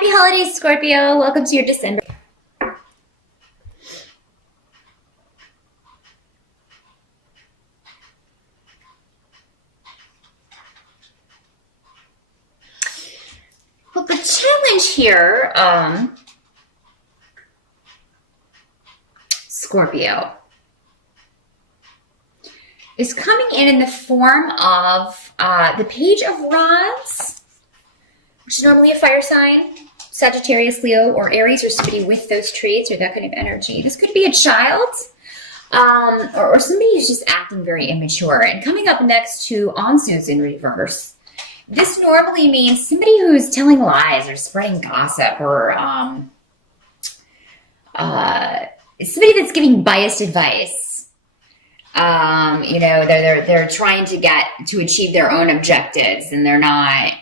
Happy holidays, Scorpio. Welcome to your December. Well, the challenge here, Scorpio, is coming in the form of the Page of Rods, which is normally a fire sign, Sagittarius, Leo, or Aries, or somebody with those traits or that kind of energy. This could be a child, or somebody who's just acting very immature. And coming up next to Ansu's in reverse. This normally means somebody who's telling lies or spreading gossip, or somebody that's giving biased advice. They're trying to achieve their own objectives, and they're not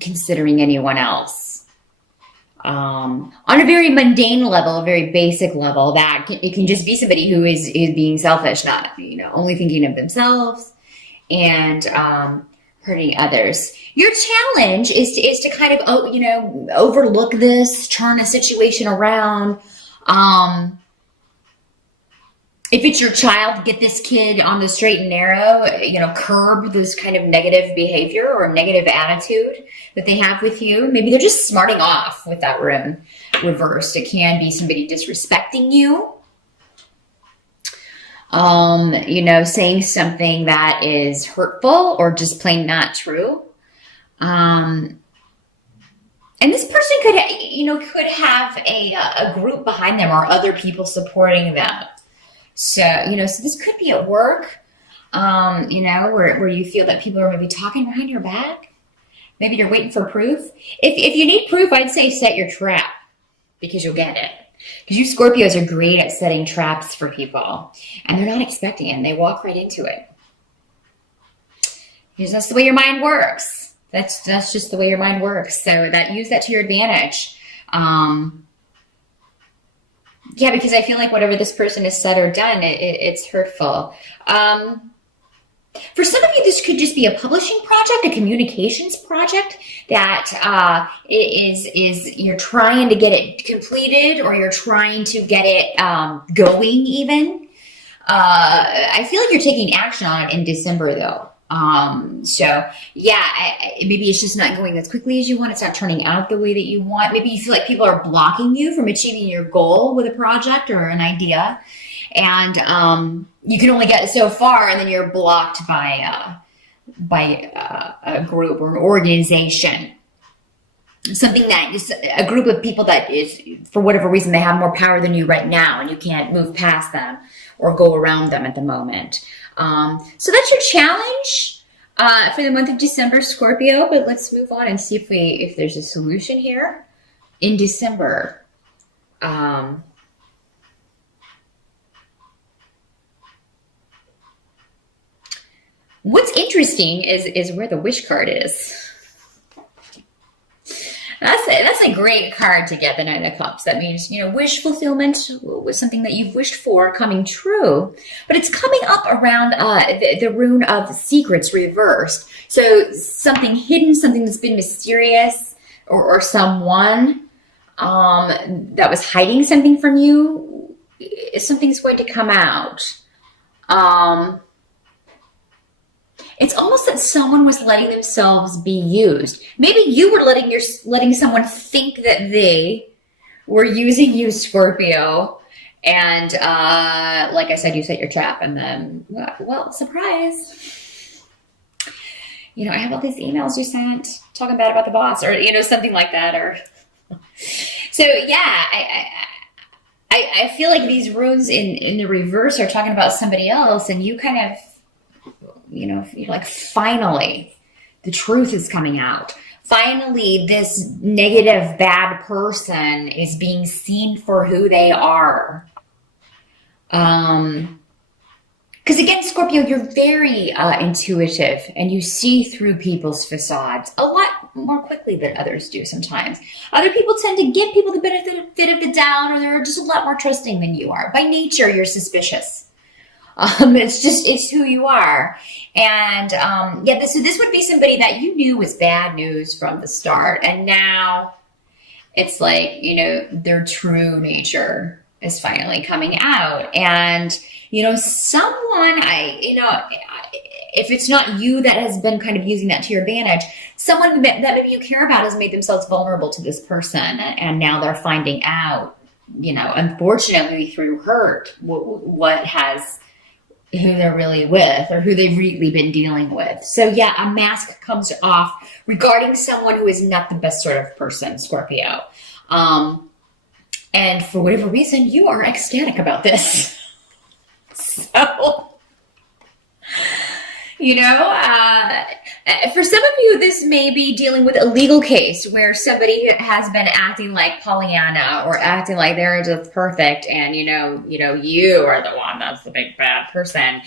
considering anyone else. On a very mundane level, a very basic level, it can just be somebody who is being selfish, not only thinking of themselves and hurting others. Your challenge is to kind of overlook this, turn a situation around. If it's your child, get this kid on the straight and narrow, curb this kind of negative behavior or negative attitude that they have with you. Maybe they're just smarting off with that rune reversed. It can be somebody disrespecting you. Saying something that is hurtful or just plain not true. And this person could have a group behind them or other people supporting them. So this could be at work, where you feel that people are maybe talking behind your back. Maybe you're waiting for proof. If you need proof, I'd say set your trap, because you'll get it. Because you Scorpios are great at setting traps for people, and they're not expecting it, and they walk right into it. Because that's the way your mind works. That's just the way your mind works. So use that to your advantage. Yeah, because I feel like whatever this person has said or done, it's hurtful. For some of you, this could just be a publishing project, a communications project that is you're trying to get it completed, or you're trying to get it going even. I feel like you're taking action on it in December, though. Maybe it's just not going as quickly as you want. It's not turning out the way that you want. Maybe you feel like people are blocking you from achieving your goal with a project or an idea. And you can only get so far, and then you're blocked by a group or an organization. Something that is a group of people that is, for whatever reason, they have more power than you right now, and you can't move past them or go around them at the moment. So that's your challenge for the month of December, Scorpio. But let's move on and see if there's a solution here in December. What's interesting is where the wish card is. That's a great card to get, the Nine of Cups. That means, wish fulfillment was something that you've wished for coming true. But it's coming up around the rune of secrets reversed. So something hidden, something that's been mysterious, or someone that was hiding something from you, something's going to come out. It's almost that someone was letting themselves be used. Maybe you were letting someone think that they were using you, Scorpio. And like I said, you set your trap, and then, well, surprise. I have all these emails you sent talking bad about the boss, or, something like that. Or so, yeah, I feel like these runes in the reverse are talking about somebody else, and you kind of, you're like, finally, the truth is coming out. Finally, this negative, bad person is being seen for who they are. Because again, Scorpio, you're very intuitive, and you see through people's facades a lot more quickly than others do sometimes. Other people tend to give people the benefit of the doubt, or they're just a lot more trusting than you are. By nature, you're suspicious. It's who you are. And, so this would be somebody that you knew was bad news from the start. And now It's like, their true nature is finally coming out. And, someone, if it's not you that has been kind of using that to your advantage, someone that maybe you care about has made themselves vulnerable to this person. And now they're finding out, unfortunately through hurt, who they're really with or who they've really been dealing with. So yeah, a mask comes off regarding someone who is not the best sort of person, Scorpio. And for whatever reason, you are ecstatic about this. So, for some of you, this may be dealing with a legal case where somebody has been acting like Pollyanna or acting like they're just perfect, and you are the one that's the big bad person,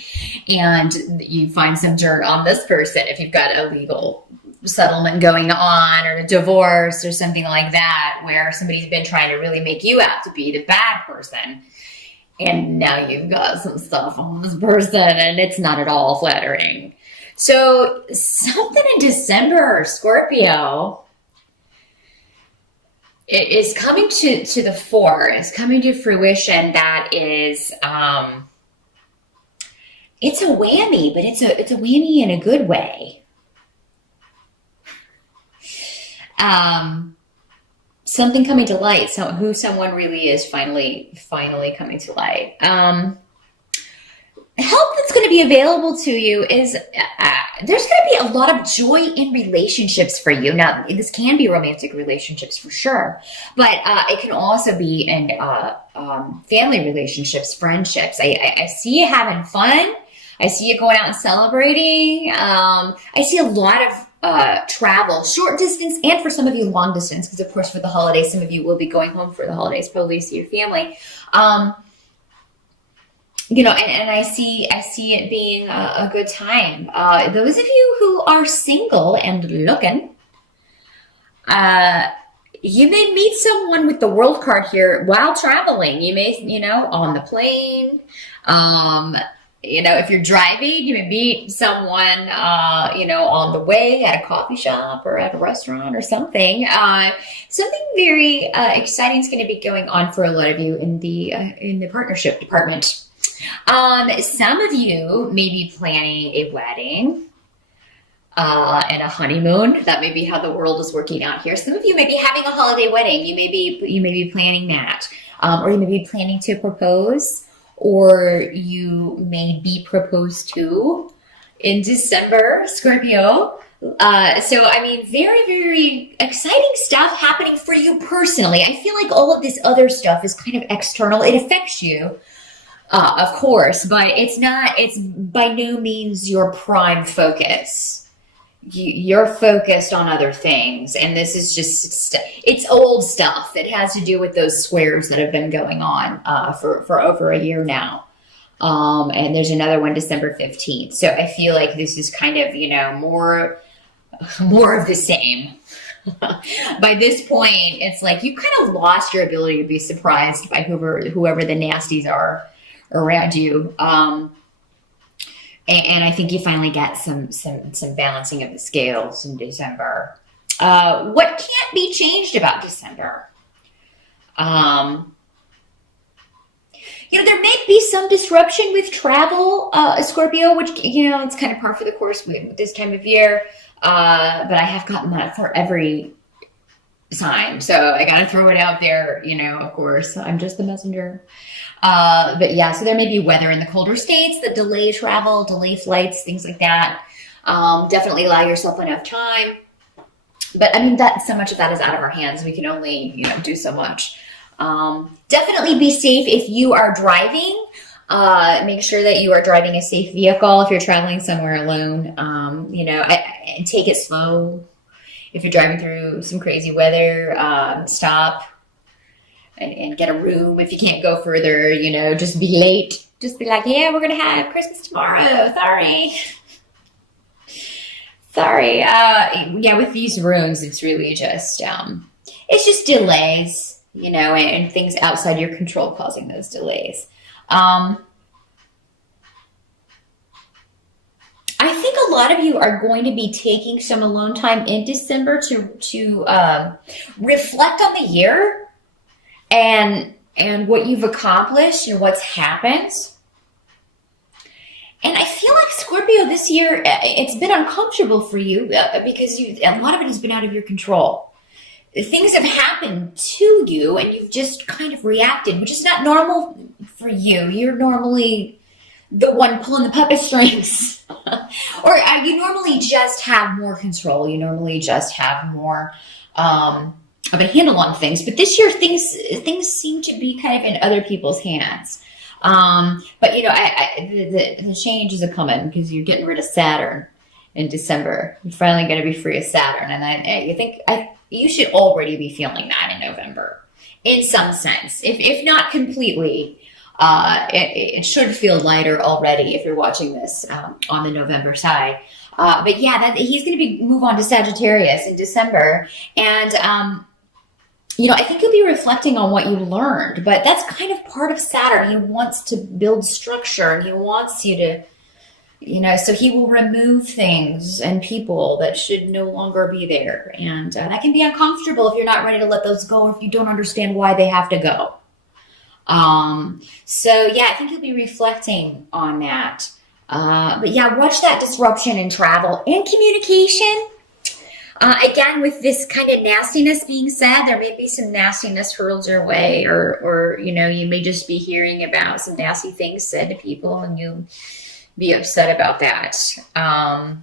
and you find some dirt on this person if you've got a legal settlement going on or a divorce or something like that, where somebody's been trying to really make you out to be the bad person. And now you've got some stuff on this person and it's not at all flattering. So something in December, Scorpio, it is coming to the fore. It's coming to fruition. That is, it's a whammy, but it's a whammy in a good way. Something coming to light, so who someone really is finally coming to light. Help that's going to be available to you is there's going to be a lot of joy in relationships for you. Now, this can be romantic relationships for sure, but it can also be in family relationships, friendships. I see you having fun. I see you going out and celebrating. I see a lot of travel, short distance, and for some of you, long distance, because of course for the holidays, some of you will be going home for the holidays, probably see your family. And I see it being a good time. Those of you who are single and looking, you may meet someone with the World card here while traveling. You may, on the plane. If you're driving, you may meet someone, on the way at a coffee shop or at a restaurant or something. Something very exciting is going to be going on for a lot of you in the partnership department. Some of you may be planning a wedding and a honeymoon. That may be how the world is working out here. Some of you may be having a holiday wedding. You may be planning that, or you may be planning to propose. Or you may be proposed to in December, Scorpio. Very, very exciting stuff happening for you personally. I feel like all of this other stuff is kind of external. It affects you, of course, but it's by no means your prime focus. You're focused on other things, and this is just it's old stuff. It has to do with those squares that have been going on for over a year now, and there's another one December 15th. So I feel like this is kind of more of the same. By this point, it's like you kind of lost your ability to be surprised by whoever the nasties are around you. And I think you finally get some balancing of the scales in December. What can't be changed about December? There may be some disruption with travel, Scorpio, which, it's kind of par for the course with this time of year. But I have gotten that for every time. So I got to throw it out there, of course. I'm just the messenger. But yeah, so there may be weather in the colder states that delay travel, delay flights, things like that. Definitely allow yourself enough time. But so much of that is out of our hands. We can only, do so much. Definitely be safe if you are driving. Make sure that you are driving a safe vehicle if you're traveling somewhere alone. And take it slow. If you're driving through some crazy weather, stop. And get a room if you can't go further, just be late. Just be like, yeah, we're going to have Christmas tomorrow. Sorry. Yeah, with these rooms, it's really just, it's just delays, and things outside your control causing those delays. I think a lot of you are going to be taking some alone time in December to reflect on the year and what you've accomplished and what's happened. And I feel like Scorpio this year, it's been uncomfortable for you because a lot of it has been out of your control. Things have happened to you and you've just kind of reacted, which is not normal for you. You're normally the one pulling the puppet strings. Or you normally just have more control. You normally just have more of a handle on things. But this year, things seem to be kind of in other people's hands. But you know, the change is a coming because you're getting rid of Saturn in December. You're finally going to be free of Saturn, and I think you should already be feeling that in November, in some sense, if not completely. It should feel lighter already if you're watching this on the November side. But yeah, he's going to move on to Sagittarius in December, and you know, I think you'll be reflecting on what you learned, but that's kind of part of Saturn. He wants to build structure and he wants you to, you know, so he will remove things and people that should no longer be there. And that can be uncomfortable if you're not ready to let those go or if you don't understand why they have to go. So yeah, I think you'll be reflecting on that. But yeah, watch that disruption in travel and communication. Again, with this kind of nastiness being said, there may be some nastiness hurled your way, or you know, you may just be hearing about some nasty things said to people, and you be upset about that. But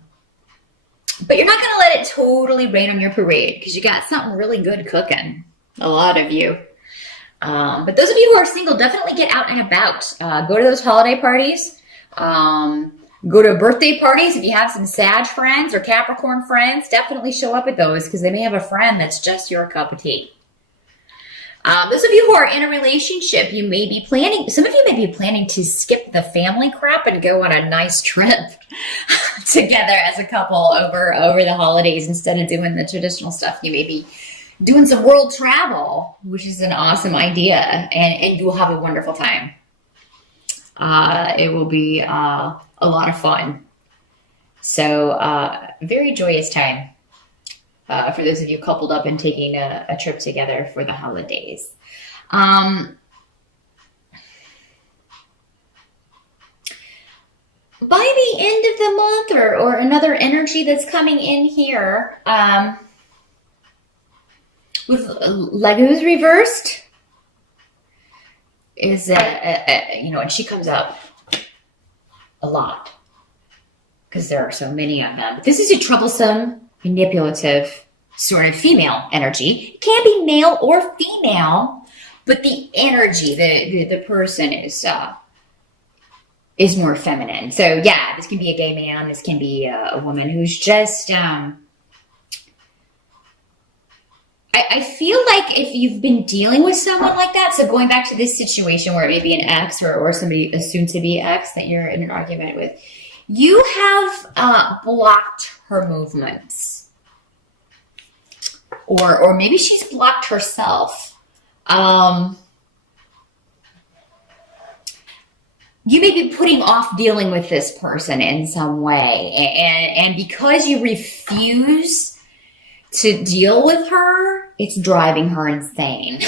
you're not going to let it totally rain on your parade because you got something really good cooking. A lot of you. But those of you who are single, definitely get out and about. Go to those holiday parties. Go to birthday parties. If you have some Sag friends or Capricorn friends, definitely show up at those because they may have a friend that's just your cup of tea. Those of you who are in a relationship, you may be planning, some of you may be planning to skip the family crap and go on a nice trip together as a couple over the holidays instead of doing the traditional stuff. You may be doing some world travel, which is an awesome idea, and you will have a wonderful time. It will be a lot of fun. So, very joyous time for those of you coupled up and taking a trip together for the holidays. By the end of the month, or another energy that's coming in here, with Legu's reversed, is you know, and she comes up a lot because there are so many of them. But this is a troublesome, manipulative sort of female energy. It can be male or female, but the energy, the person is more feminine. So yeah, this can be a gay man. This can be a woman who's just. I feel like if you've been dealing with someone like that, so going back to this situation where it may be an ex or somebody, a soon-to-be ex that you're in an argument with, you have blocked her movements. Or maybe she's blocked herself. You may be putting off dealing with this person in some way. And because you refuse to deal with her, it's driving her insane.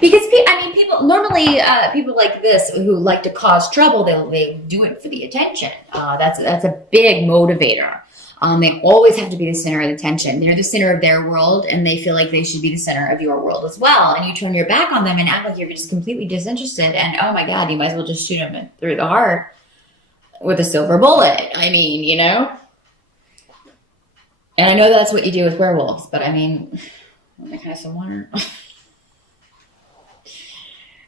Because, I mean, people normally, people like this who like to cause trouble, they do it for the attention. That's a big motivator. They always have to be the center of attention. They're the center of their world, and they feel like they should be the center of your world as well. And you turn your back on them and act like you're just completely disinterested. And oh my God, you might as well just shoot them through the heart with a silver bullet. I mean, you know. And I know that's what you do with werewolves, but I mean, I kind of wonder.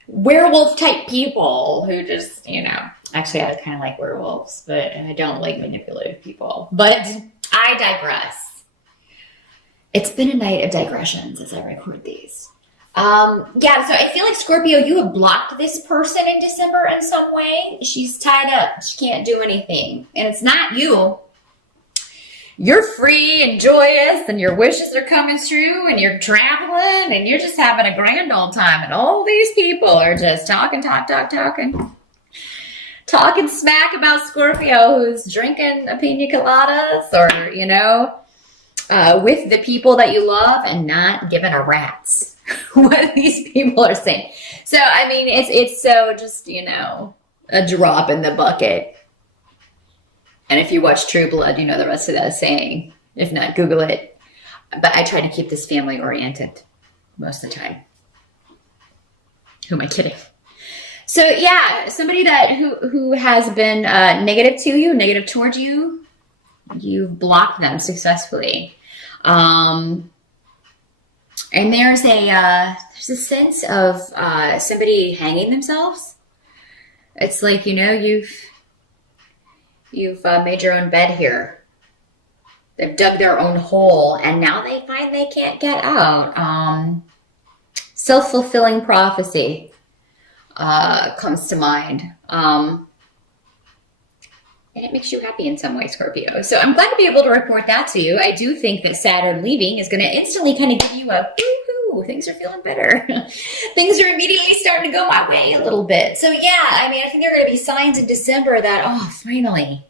Werewolf type people who just, you know, actually I kind of like werewolves, and I don't like manipulative people, but I digress. It's been a night of digressions as I record these. Yeah, so I feel like Scorpio, you have blocked this person in December in some way. She's tied up. She can't do anything. And it's not you. You're free and joyous and your wishes are coming true and you're traveling and you're just having a grand old time and all these people are just talking talking smack about Scorpio who's drinking a pina coladas or, with the people that you love and not giving a rat's what these people are saying. So, I mean, it's so just, a drop in the bucket. And if you watch True Blood, you know the rest of that saying. If not, Google it. But I try to keep this family oriented most of the time. Who am I kidding? So yeah, somebody who has been negative to you, negative towards you, you've blocked them successfully. And there's a sense of somebody hanging themselves. It's like, you've made your own bed here. They've dug their own hole, and now they find they can't get out. Self-fulfilling prophecy comes to mind. And it makes you happy in some way, Scorpio. So I'm glad to be able to report that to you. I do think that Saturn leaving is going to instantly kind of give you a woo-hoo. Things are feeling better. Things are immediately starting to go my way a little bit. So yeah, I mean, I think there are going to be signs in December that, finally,